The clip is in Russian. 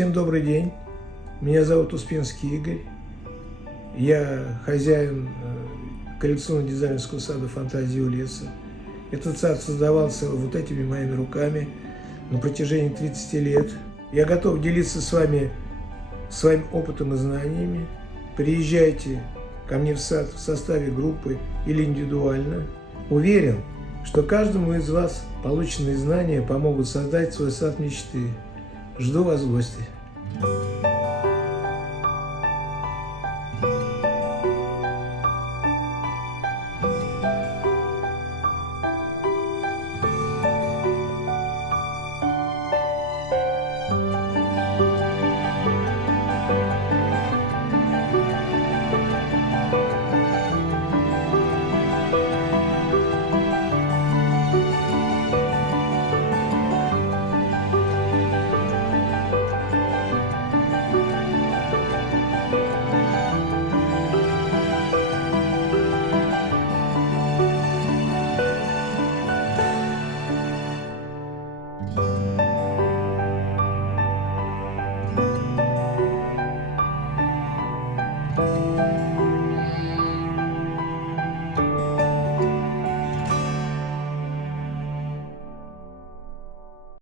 Всем добрый день. Меня зовут Успенский Игорь. Я хозяин коллекционно-дизайнерского сада «Фантазия у леса». Этот сад создавался вот этими моими руками на протяжении 30 лет. Я готов делиться с вами своим опытом и знаниями. Приезжайте ко мне в сад в составе группы или индивидуально. Уверен, что каждому из вас полученные знания помогут создать свой сад мечты. Жду вас в гости.